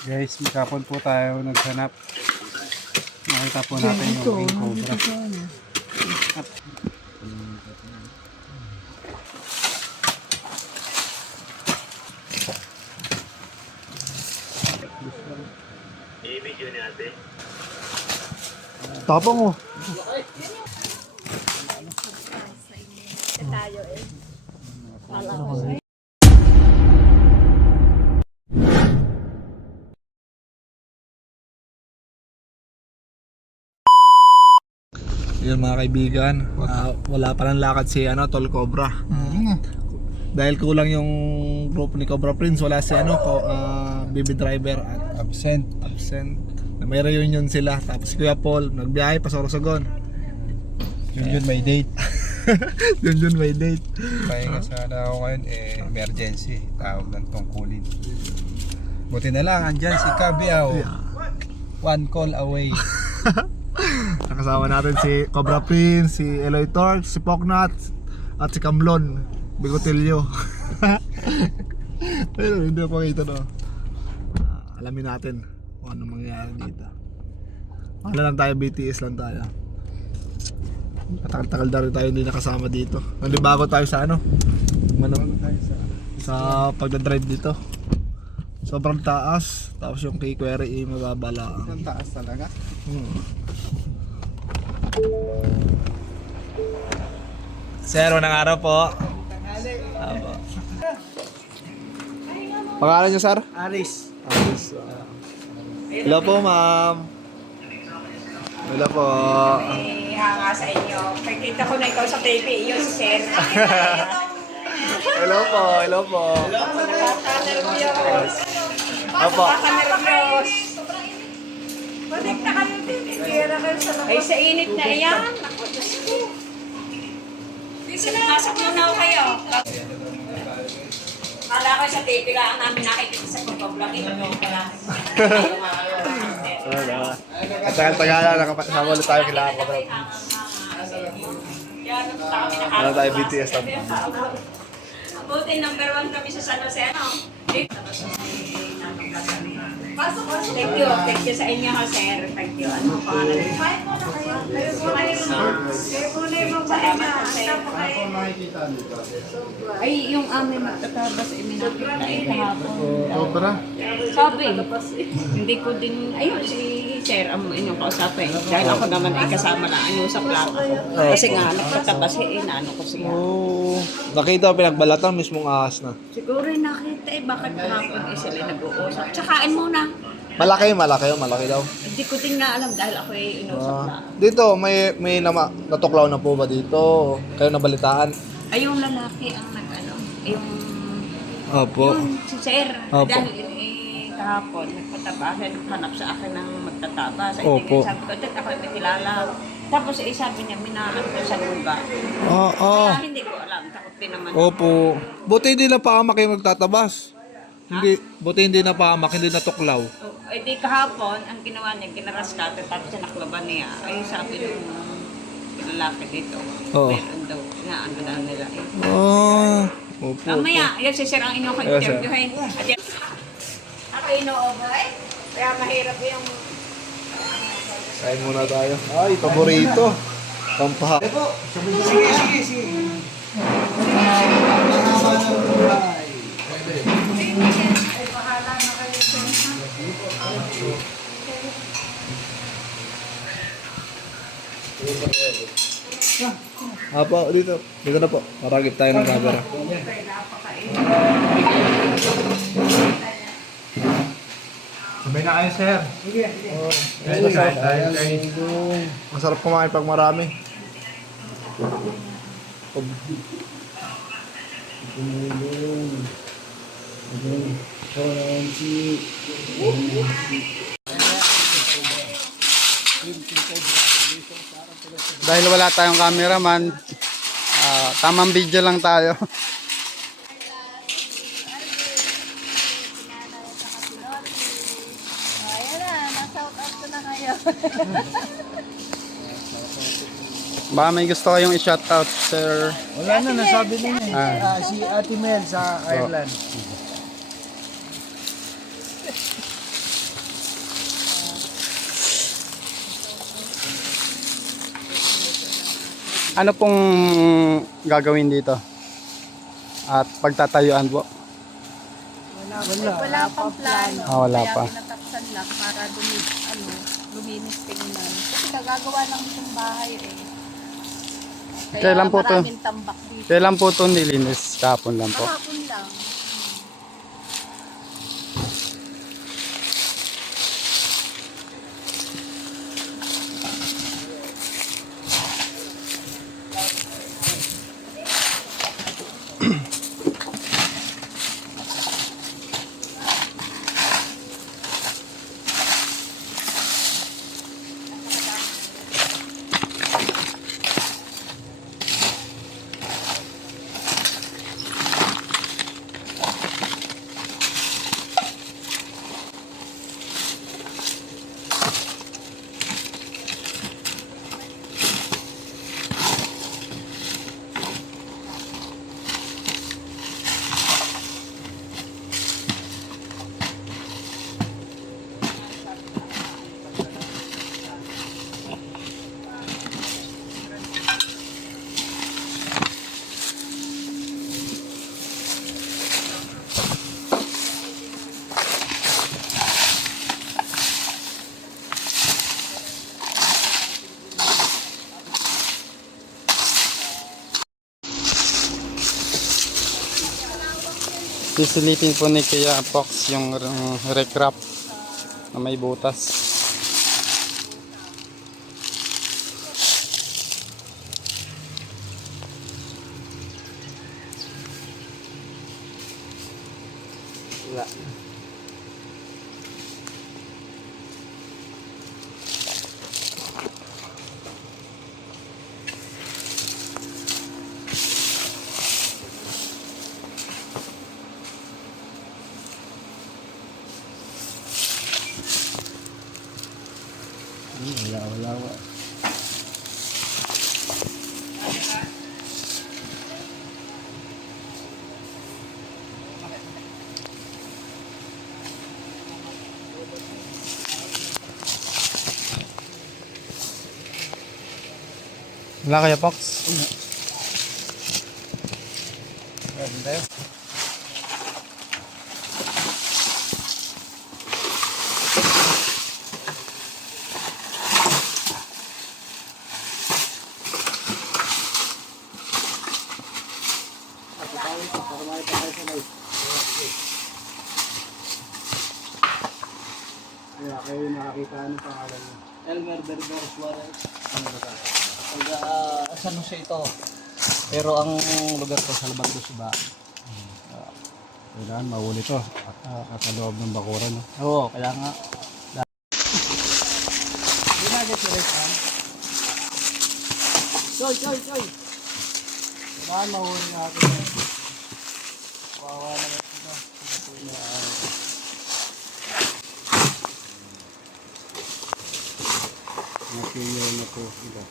Guys, makapon po tayo naghanap. Nakita po natin yung king cobra. I-video natin. Tapang mo. Tayo eh. Kala ko Yun mga kaibigan, wala pa ng lakad si Tol Cobra. Dahil kulang yung group ni Cobra Prince, wala si baby driver at absent. May reunion sila, tapos Kuya Paul nagbiyahe pa sa Sorsogon. Yun may date. yun may date. Pahinga sana ako ngayon, emergency. Tawag ng tungkulin. Buti na lang, andyan si Kabiao. One call away. Nakasama natin si Cobra Prince, si Eloy Torx, si Poknat, at si Kamlon Bigotilio. Pero hindi pa kita alamin natin kung ano mangyayari dito. Wala lang tayo, BTS lang tayo. Matagal-tagal na rin tayo hindi nakasama dito. Nalibago tayo sa sa pagdadrive dito. Sobrang taas, tapos yung kay Query mababa lang. Ang taas talaga. Sir, unang araw po. Apo. Pangalan niyo, sir? Aris. Aris. Hello po, ma'am. Hello po. hanga sa inyo. Pagkita ko na ikaw sa TV, yun si Sen. Hello po, hello po. Nakaka-nervyos. Apo. Nakaka-nervyos. Balik na kayo din. Ay, sa init na yan. Ako, Diyos ko. Pasok muna ako kayo. Kala ko sa TV lang namin nakikita sa pagbablog. Ito pala. At tagal-tagal na nakapasama ulit tayo kila Cobra. Ano tayo, BTS lang. Buti number 1 kami sa San Jose, ano? Thank you sa inyo, sir. Thank you. Ano ang pangalan niyo? Salamat po, sir. Ay, yung amin magtatabas, minapit na kahapon. Cobra? Sabi, hindi ko din, ayun, si sir ang inyong kausapin. Dahil ako naman ay kasama na ang usap lang ako. Kasi nga, nagtatabas, inaano ko siya. Oo. Nakita pinagbalatan mismong ahas na. Siguro yung nakita bakit kahapon sila nag-uusap. Tsakain muna. Malaki daw. Hindi ko din nga alam dahil ako ay inusap na. Dito, may natuklaw na po ba dito? Kayo nabalitaan? Ay, yung lalaki ang nag-ano, yung Opo. si sir. Opo. Dahil kahapon, nagpatabas, hanap sa akin ng magtatabas. Ay, Opo. sabi ko, ako may kilala. Tapos sabi niya, minahan ko sa lugar. Oo. Kaya hindi ko alam, takot din naman. Opo. Buti hindi na pahamak yung magtatabas. Buti hindi na pahamak, hindi natuklaw. Eh di kahapon, ang ginawa niya, ginaras ka, tapos siya naklaban niya. Ay sabi nung lalaki dito, Oo. meron daw, na ano daw nila. Opo. Mamaya, yan si sir ang inyong Yes, sir. interviewin. At yan, ako ino-over, kaya mahirap yung... Kain muna tayo. Ay, paborito. Pampaha. Sige. Apo, dito. Dito na po. Maragip tayo ng camera. Sabay na kayo, sir. Masarap kumain pag marami. Dahil wala tayong cameraman, tamang video lang tayo. Ayan na, na-shout out ko na kayo. Baka may gusto kayong i-shoutout, sir. Wala na, nasabi na niya. Si Ate Mel sa Ireland. Ano pong gagawin dito? At pagtatayuan po? Wala pang plano. Wala Kaya pa. pinataksan lang para luminis tingnan. Kasi nagagawa lang itong bahay eh. Kaya Kailan po to? maraming tambak dito. Kailan po ito nilinis? Kahapon lang po. Kahapon lang. Sisilipin po ni Kuya Pox yung rec wrap na may butas. Wala. Wala. Wala kaya Pox? Kaya kayo nakakita ng pangalan niyo. Elmer Berber Suarez. San Jose ito. Pero ang lugar ko sa Labag do Suba. Kailangan mahuli to at sa loob ng bakuran. No? Oo, kaya nga. Choy. Kailangan mahuli natin. Wawa na ito. Nakiyo na po sila.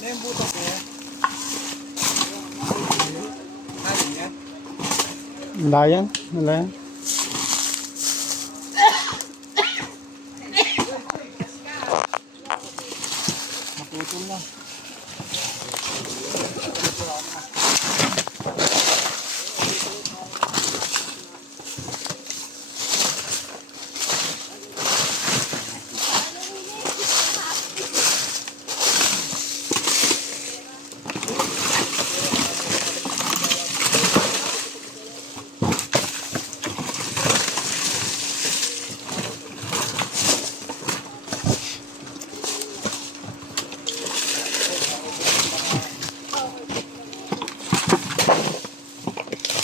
Ano yung butas niya? Layan? Layan? Maputol na.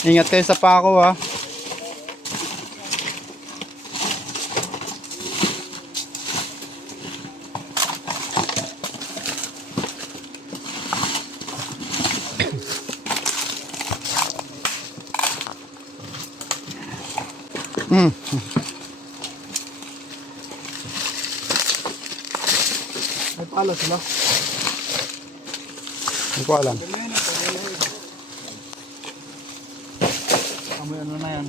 Ingat kayo sa pako ha. May pala sila. Hindi ko alam. Amoy ano na yan.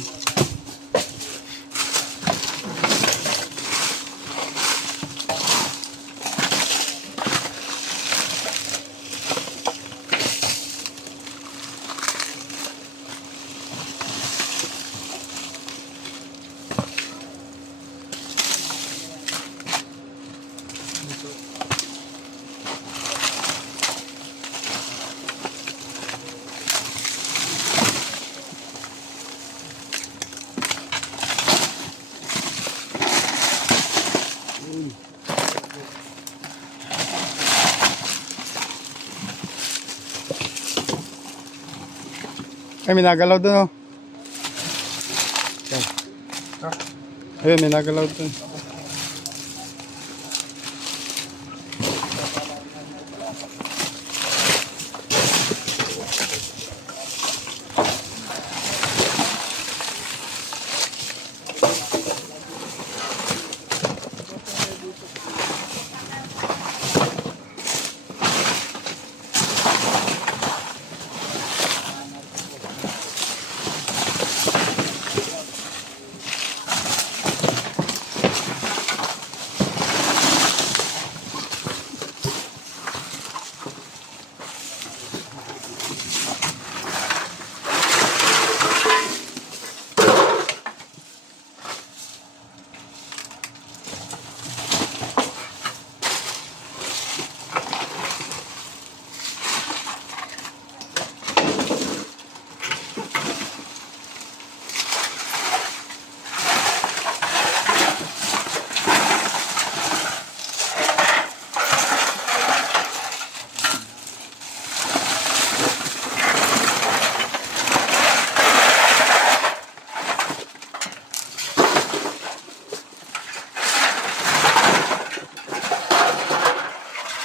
Ay, may nagalaw doon oh. Ayun, may nagalaw doon.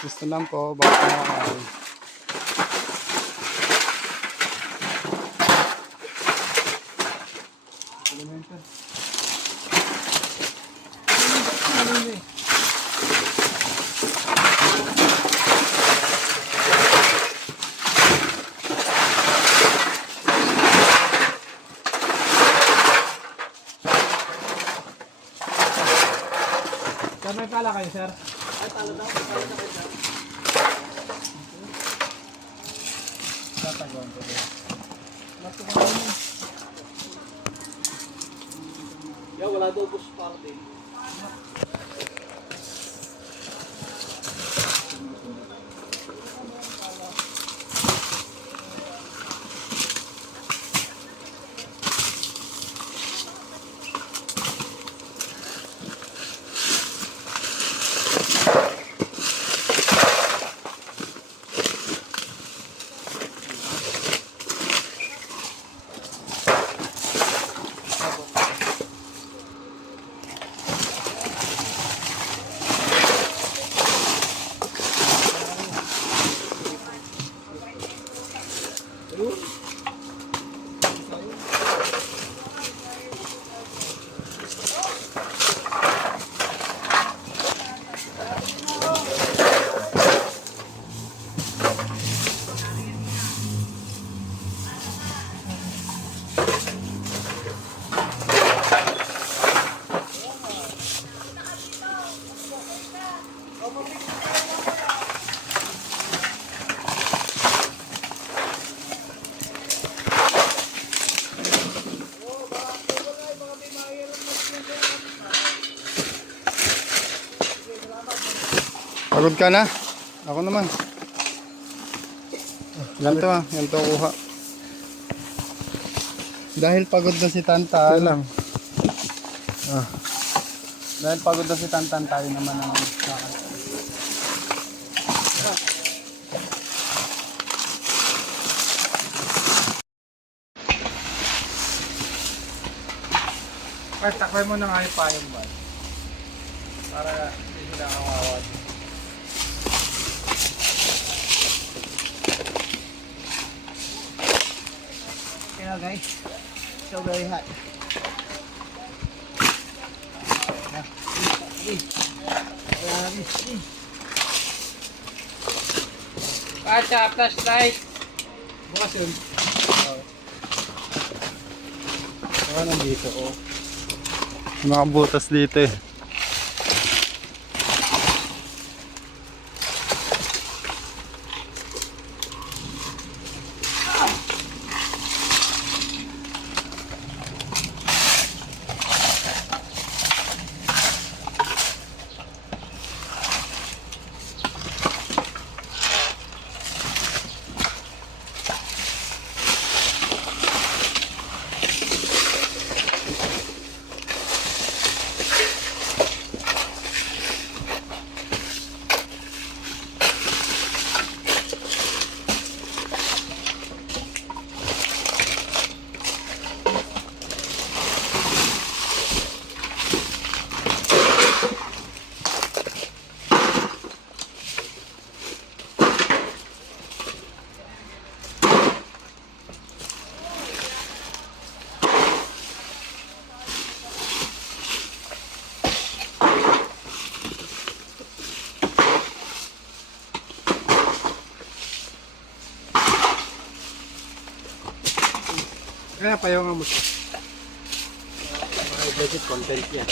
Gusto lang po, baka nakakain. Sir, may pala kayo, sir? Wala daw bus party. Pagod ka na? Ako naman. Ganito ganito kuha. Dahil pagod na si Tantan. Lang. Dahil pagod na si Tantan, tayo naman ang kakanta. Kahit takbay mo na nga yung payong ba? Para hindi sila kawawa. Kaya guys, so very hot. Pacha, flashlight! Bukas yun. Saka nandito, oh. Nakabutas dito eh. Kaya payaw nga mo siya. Budget content yan.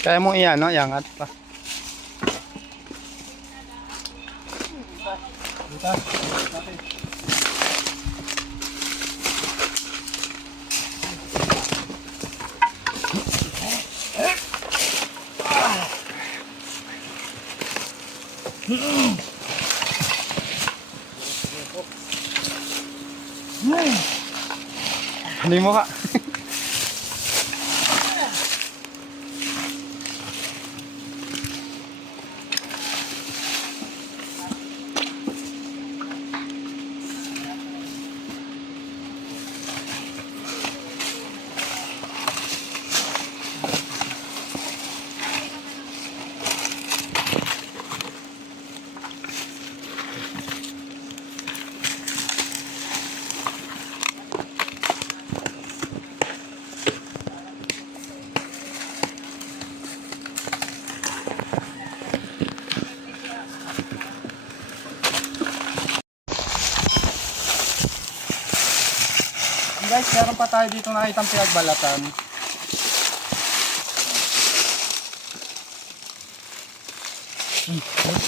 Kaya mo iyan, no? Iangat pa. Hindi mo ka. Guys, meron pa tayo dito nakitang pinagbalatan.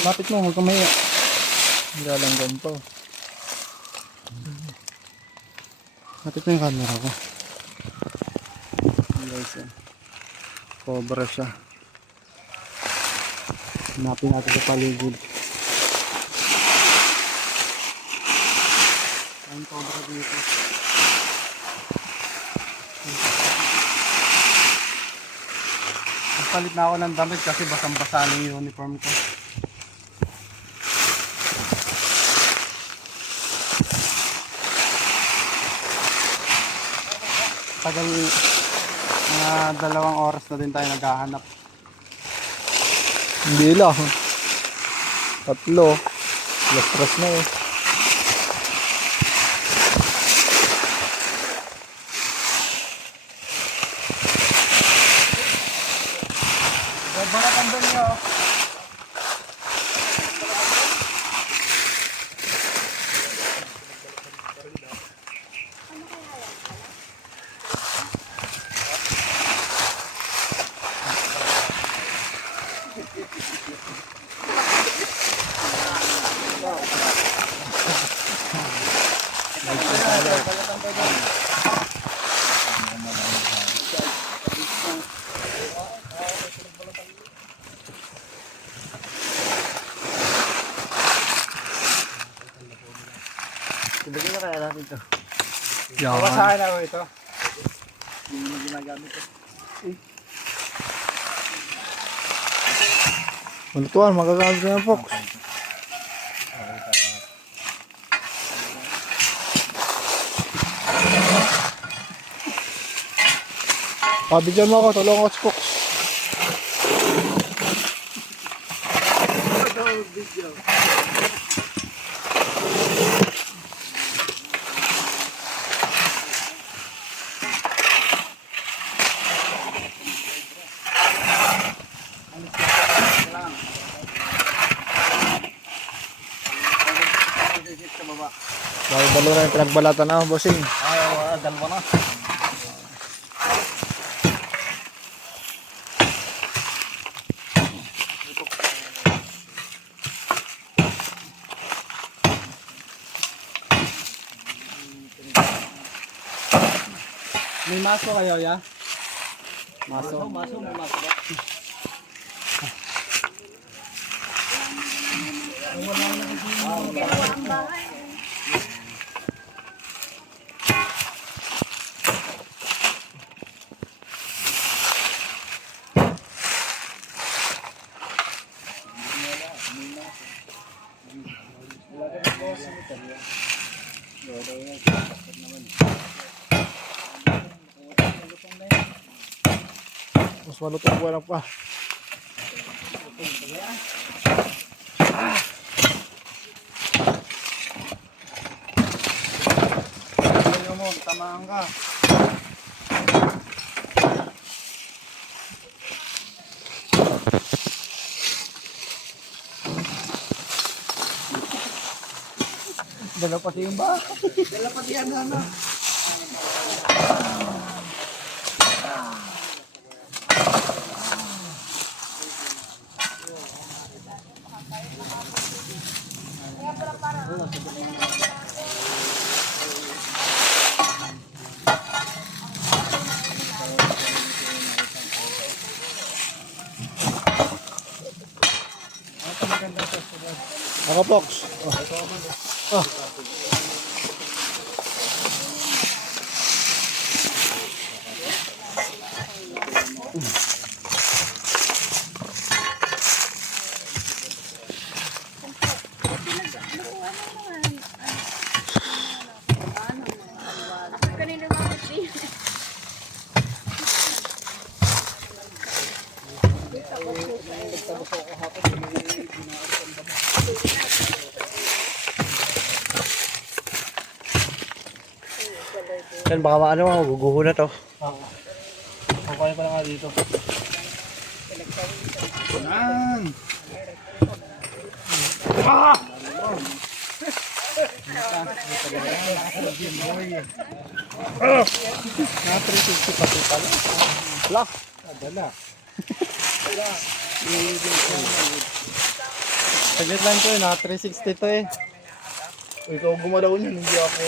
Lapit mo, huwag kang mahiya. Nilalanggam pa. Lapit mo yung camera ko. Guys, cobra siya. Hanapin natin sa paligid. Ang cobra dito. Palit na ako ng damit kasi basang-basa na yung uniform ko. Tagal, mga 2 oras na din tayo naghahanap. Hindi lang. 3. Last na eh. Balatan doon niyo. Ibigay na kaya natin ito. Yan. Pawasahan ako ito. Malutuan, magagamit ko yan, Fox. Pabigyan mo ako, tulungan ko si Fox. Dalo na yung pinagbalatan na, bossing. Ay, dalawa na. May maso kayo, ya? Maso. Mas malutong ko lang pa. Tingnan mo, tamaan ka. Dala pati yung ba? Ako, Fox. Kanina bakit din? Yan, baka maano ako, guguho na to. Kukunin pa na nga dito. Yan. Saglit lang to eh, na 360 to eh. Ikaw gumalaw niyan, hindi ako.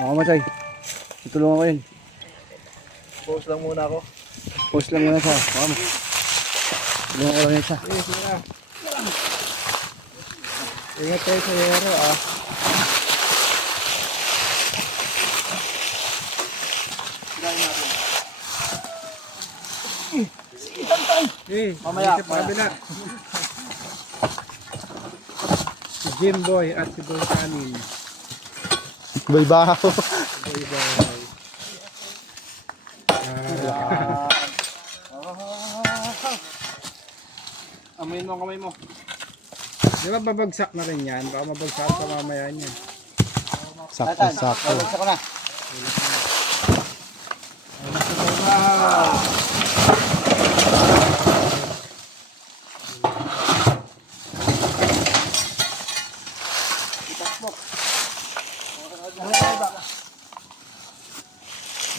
Oo, Machay. Tutulungan ko yun. Pause lang muna ako. Post lang muna siya. Vamos. Tulungan ko lang yun siya. Ingat kayo sa hero ah. Mamaya. Sa kabila. Si Jimboy at si Boy Kanin. Baybaho. Amoyin mo ang kamay mo. Di ba babagsak na rin yan? Baka mabagsak pa mamaya niya. Sakto. Basta ko na.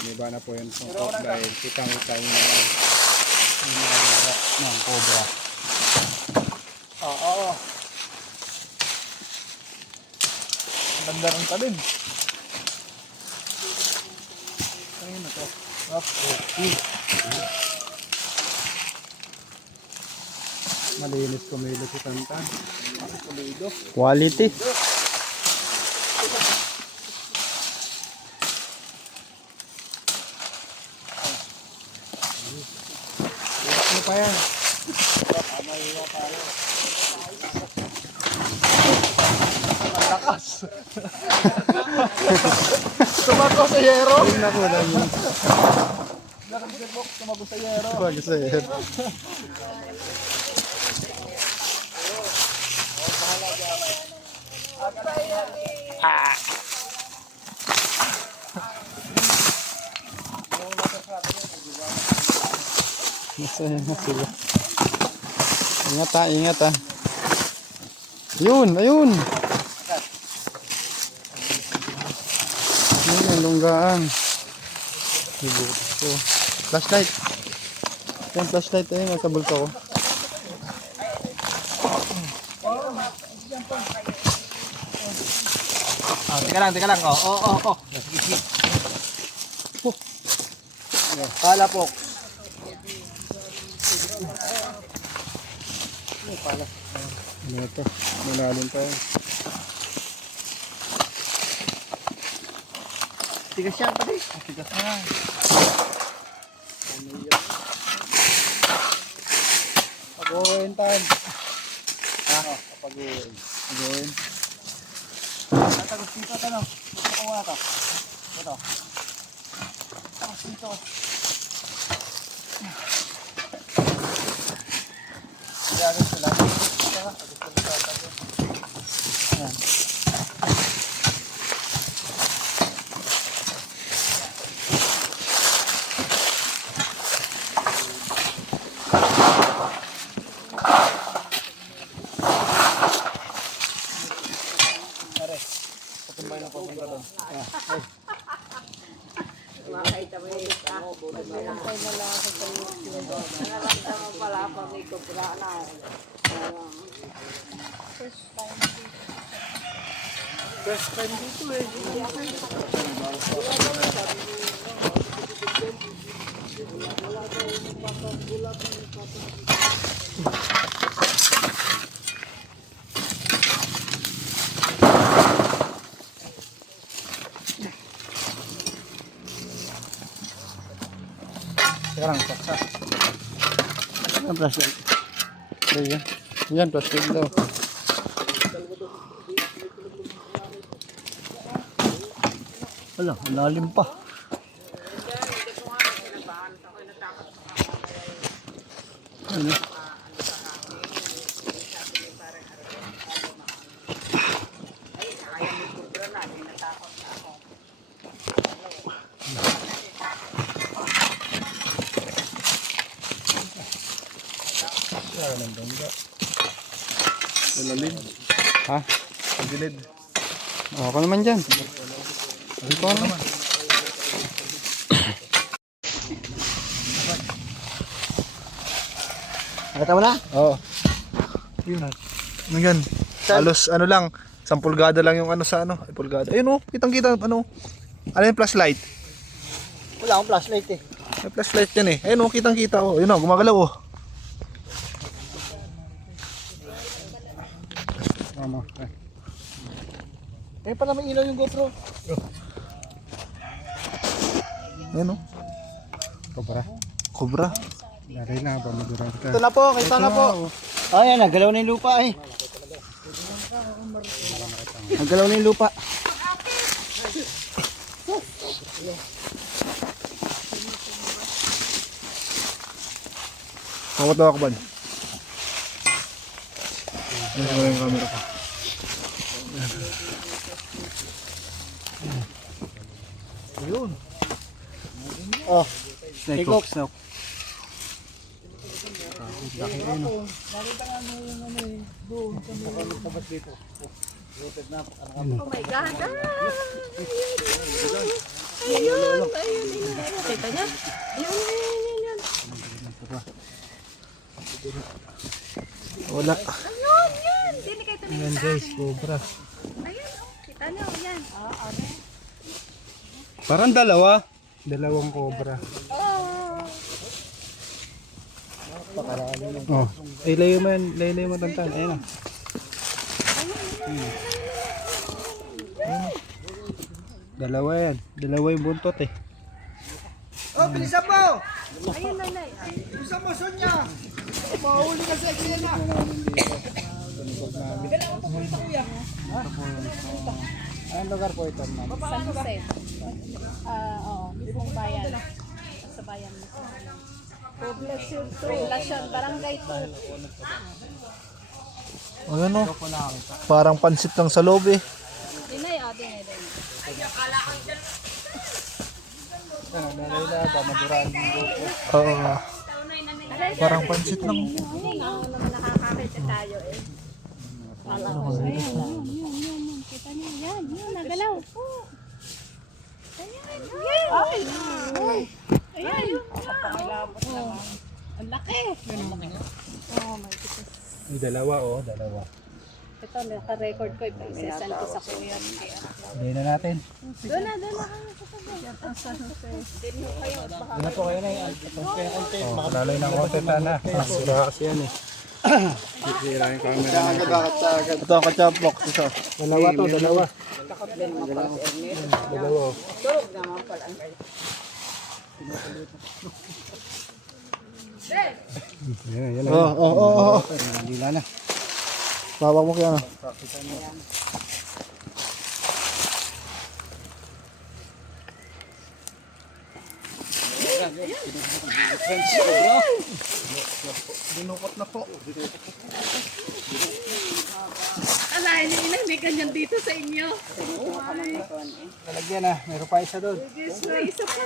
Iba na po yun tungkol dahil kitang-kita nyo na yung mga harap ng cobra. Ganda rin pa din. Ayun na to. Up, okay. Malinis kumilo si Tantan. Quality. Ano pa yan? Tumago sa yero. Naku lang yun. Tumago sa yero. Wag sa yan. Masaya na sila. Ingat ha, ingat ha. Ayun, ayun. Ayun, ang lunggaan. Ibutas ko. Flashlight. Yan, flashlight. Ayun, nasa bulto ko. Teka lang. Oh. Sige. Pala po. Ano ito? Malalim pa yan. Tigas yan pati. Tigas na. Pag-uwin tayo. Pag-uwin. Tatagos dito, tanong. Gusto ko muna to. Ito. Tapos dito. Iyagan sila. Makita mo yun. Naglalantay na lang ako sa YouTube. Nalanta mo pala ako may kubra na. Best time dito eh. Sekarang paksa. Ang flashlight. Ayan. Yan, flashlight daw. Wala, lalim pa. Ano? Malalim. Ha? Pagilid. Ako naman dyan. Dito ka naman. Nakita mo na? Oo. Yun. Ano yan? Halos ano lang. 10 pulgada lang yung ano sa ano. Ay, pulgada. Ayun oh. Kitang kita ano. Ano yung flashlight? Wala akong flashlight eh. May flashlight yan eh. Ayun oh. Kitang kita oh. Ayun oh. Gumagalaw oh. Tama. Eh, pa naman ilaw yung GoPro. Ayun oh. Cobra. Cobra. Dari na ba maduran ka? Ito na po, kita na po. Ayan, nagalaw na yung lupa eh. Nagalaw na yung lupa. Kawat daw ako ba? Ayun ko yung camera ko. Ayun. Oh, Snake hook. Oh my God! Ayun! Kita niya? Ayun. Wala. Ayun! Hindi kayo tuloy. Yan guys, cobra. Ayun, oh. Kita Ano, yan. Parang dalawa. Dalawang cobra. Oh, ilayo mo yan. Ilayo mo tantan. Ayun na. Dalawa yan. Dalawa yung buntot eh. Oh, bilisan mo! Ayun, nanay. Bilisan mo, Sonya! Mahuli ka sa eksena! Anong lugar po ito, ma'am? San Jose. Oo, mismong bayan. Sa bayan mismo. Poblasyon, barangay 2. Ayan o. Parang pansit lang sa loob eh. Dinay, dinay. Oo. Parang pansit lang. Hindi nga ako naman nakakakita tayo eh. Wala ko. Ayun. Kita niyo, yan, nagalaw. Ayan. Ayan. Ang laki. Oh my goodness. Dalawa oh, dalawa. Ito, naka-record ko. Ipag-sesend ko sa kuya. Hindi na natin. Doon na kayo sa tabi. Din mo kayo. Baka Ano po kayo na yan? Laloy ng konti sana. Sira kasi yan eh. Sira yung camera. Ito ang kachapok. Ito. Dalawa to, dalawa. Dalawa. Turog naman pala. Yan, yan. Oo. Hindi na. Bawak mo kaya ano. Dinukot na po. Alain niyo ilang may ganyan dito sa inyo. Talagyan na. Meron pa isa doon. May isa pa.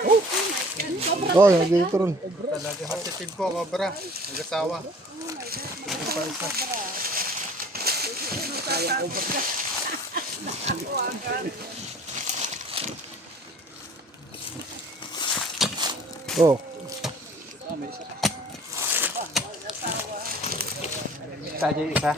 Oh, dito rin. Talaga positive po, cobra. Nag-asawa. Oh. Sadya isa.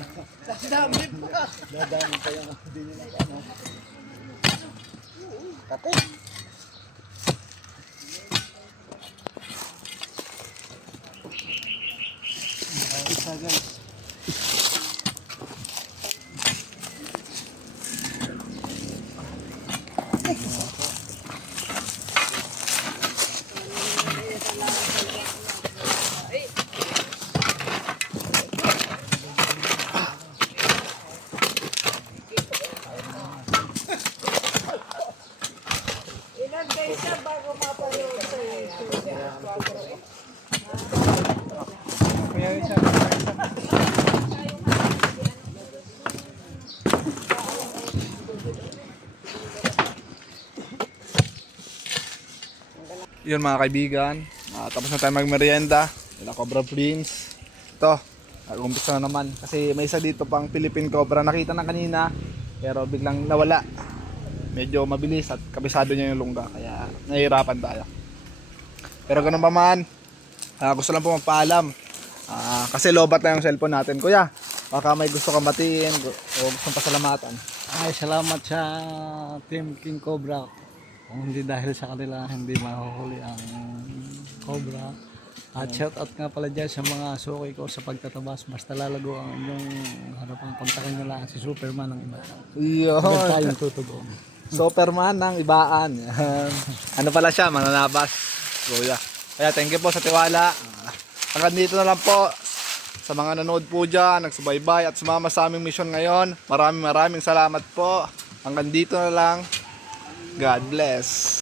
Kaya isa. Yun mga kaibigan, tapos na tayo magmerienda. Wala Cobra Prince. Ito, nag-umpisa na naman. Kasi may isa dito pang Philippine Cobra. Nakita na kanina, pero biglang nawala. Medyo mabilis at kabisado niya yung lungga. Kaya nahihirapan tayo. Pero ganun pa man, gusto lang po magpaalam. Kasi lobat na yung cellphone natin. Kuya, baka may gusto kang batiin o gustong pasalamatan. Ay, salamat sa Team King Cobra. Kung hindi dahil sa kanila, hindi mahuhuli ang Cobra. At shout out nga pala dyan sa mga suki ko sa pagtatabas. Basta lalago ang inyong harapan. Kontakin nyo lang si Superman ng iba. Agad Yun. tayong tutugon. Superman ng ibaan. Yan. Ano pala siya, mananabas. Kuya. Kaya thank you po sa tiwala. Hanggang dito na lang po. Sa mga nanood po dyan, nagsubaybay at sumama sa aming mission ngayon. Maraming salamat po. Hanggang dito na lang. God bless.